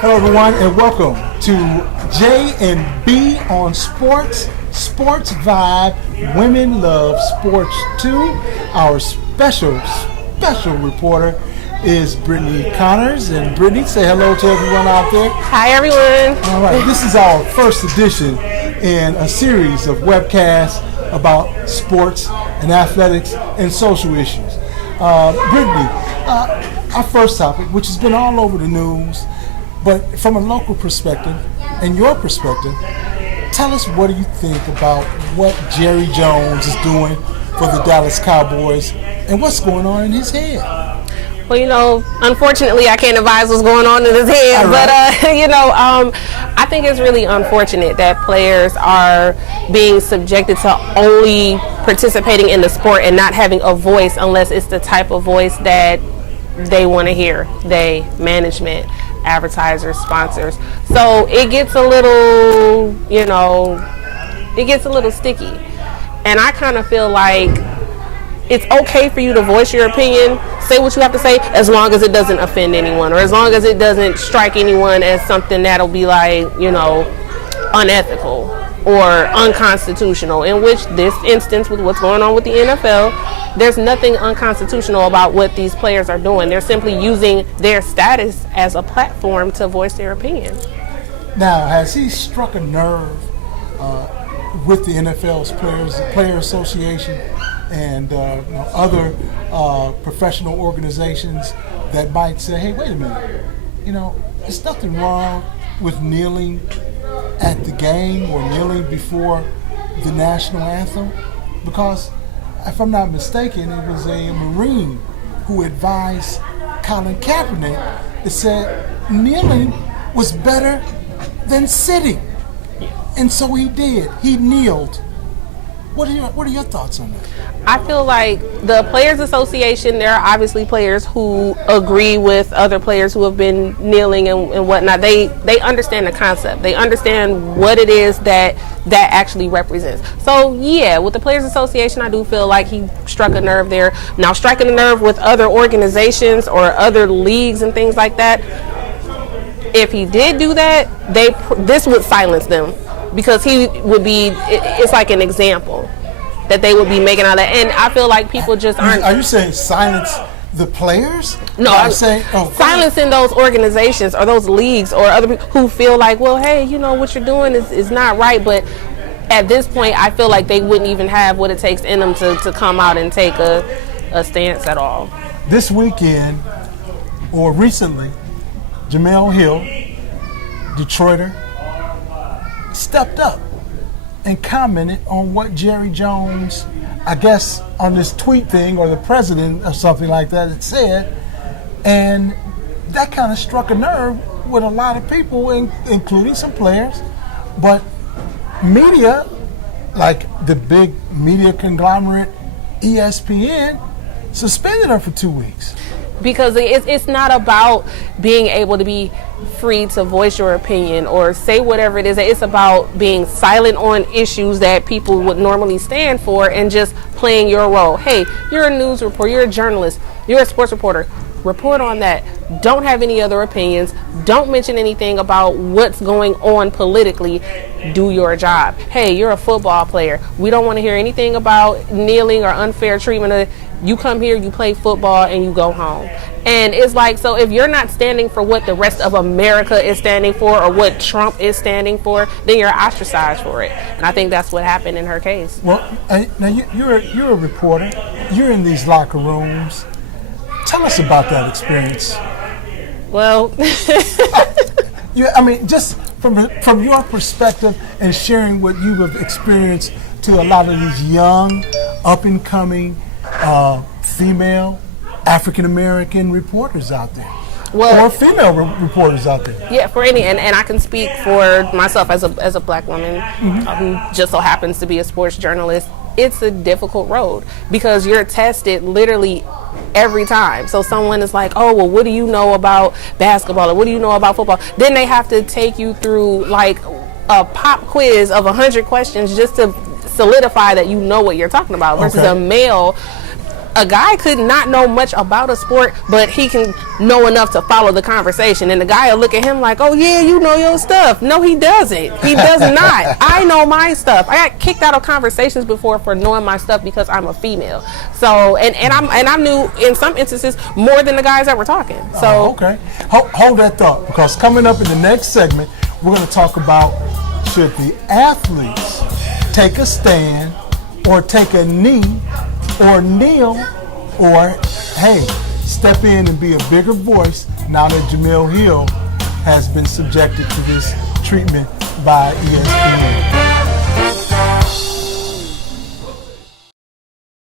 Hello, everyone, and welcome to J and B on Sports Vibe. Women Love Sports too. Our special reporter is Brittany Connors. And Brittany, say hello to everyone out there. Hi, everyone. All right, this is our first edition in a series of webcasts about sports and athletics and social issues. Brittany, our first topic, which has been all over the news, but from a local perspective and your perspective, tell us, what do you think about what Jerry Jones is doing for the Dallas Cowboys and what's going on in his head? Well, unfortunately, I can't advise what's going on in his head, but, I think it's really unfortunate that players are being subjected to only participating in the sport and not having a voice unless it's the type of voice that they want to hear. They, management, advertisers, sponsors. So it gets a little, sticky. And I kind of feel like it's okay for you to voice your opinion, say what you have to say, as long as it doesn't offend anyone, or as long as it doesn't strike anyone as something that'll be like, unethical or unconstitutional, in which this instance with what's going on with the NFL, there's nothing unconstitutional about what these players are doing. They're simply using their status as a platform to voice their opinion. Now, has he struck a nerve with the NFL's Player Association and other professional organizations that might say, hey, wait a minute, there's nothing wrong with kneeling at the game or kneeling before the national anthem? Because if I'm not mistaken, it was a Marine who advised Colin Kaepernick that said kneeling was better than sitting. And so he did. He kneeled. What are your thoughts on that? I feel like the Players Association, there are obviously players who agree with other players who have been kneeling and whatnot. They understand the concept. They understand what it is that actually represents. So, yeah, with the Players Association, I do feel like he struck a nerve there. Now, striking a nerve with other organizations or other leagues and things like that, if he did do that, this would silence them. Because he would be, it's like an example that they would be making out of that. And I feel like people just aren't. Are you saying silence the players? No, I'm saying silencing those organizations or those leagues or other people who feel like, well, hey, what you're doing is not right. But at this point, I feel like they wouldn't even have what it takes in them to come out and take a stance at all. This weekend, or recently, Jamel Hill, Detroiter, stepped up and commented on what Jerry Jones, I guess, on this tweet thing, or the president or something like that, had said, and that kind of struck a nerve with a lot of people, including some players. But media, like the big media conglomerate ESPN, suspended her for 2 weeks. Because it's not about being able to be free to voice your opinion or say whatever it is. It's about being silent on issues that people would normally stand for and just playing your role. Hey, you're a news reporter, you're a journalist, you're a sports reporter. Report on that. Don't have any other opinions. Don't mention anything about what's going on politically. Do your job. Hey, you're a football player. We don't want to hear anything about kneeling or unfair treatment. You come here, you play football, and you go home. And it's like, so if you're not standing for what the rest of America is standing for or what Trump is standing for, then you're ostracized for it. And I think that's what happened in her case. Well, now you're a reporter. You're in these locker rooms. Tell us about that experience. Well, just from your perspective and sharing what you have experienced to a lot of these young, up-and-coming female African-American reporters out there. Well, or female reporters out there. Yeah, for any, and I can speak for myself as a black woman who just so happens to be a sports journalist. It's a difficult road because you're tested literally every time. So someone is like, oh, well, what do you know about basketball or what do you know about football? Then they have to take you through like a pop quiz of 100 questions just to solidify that you know what you're talking about versus a male a guy could not know much about a sport, but he can know enough to follow the conversation. And the guy will look at him like, oh yeah, you know your stuff. No, he doesn't. He does not. I know my stuff. I got kicked out of conversations before for knowing my stuff because I'm a female. So, and I knew in some instances more than the guys that were talking. So okay. Hold that thought, because coming up in the next segment, we're going to talk about, should the athletes take a stand or take a knee or kneel, or hey, step in and be a bigger voice now that Jamil Hill has been subjected to this treatment by ESPN.